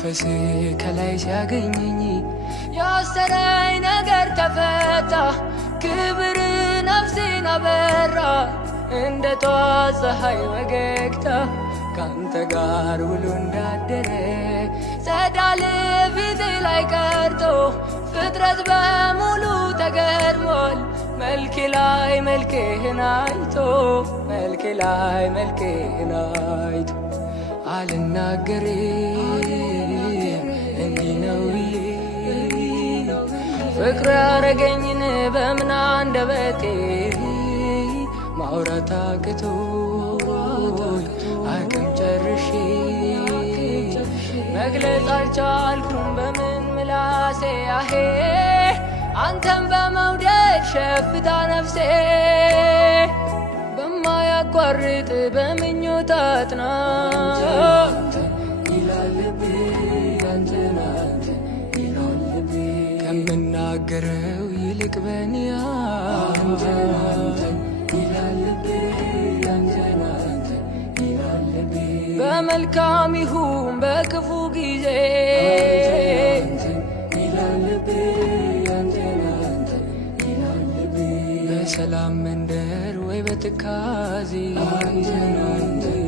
መንፈስ ከላይ ሲያገኘኝ ያሰረኝ ነገር ተፈታ። ክብር ነፍሴን አበራ እንደ ጧት ፀሐይ ወገግታ ካንተ ጋር ውሎ እንዳደረ ጸዳል ፊት ላይ ቀርቶ ፍጥረት በሙሉ ተገርሟል። መልክ ላይ መልክህን አይቶ መልክ ላይ መልክህን አይቶ አልናገርም እንዲህ ነው ብዬ ፍቅር ያረገኝን በምን አንደበቴ ማውራት አቅቶኝ አቅም ጨርሼ መግለጽ አልቻልኩም በምን ምላሴ አሄ አንተን በመውደድ ሸፍታ ነፍሴ በማያቋርጥ በምኞት አጥና ይላል ልቤ አንተን አንተን ይላል ልቤ ከምናገረው ይልቅ በኔ አንተን አንተን ይላል ልቤ አንተን አንተን ይላል ልቤ በመልካም ይሁን በክፉ ጊዜ ይላል ልቤ አንተን አንተን ይላል ልቤ በሰላም መንደር ወይ በትካዜ አንተን አንተን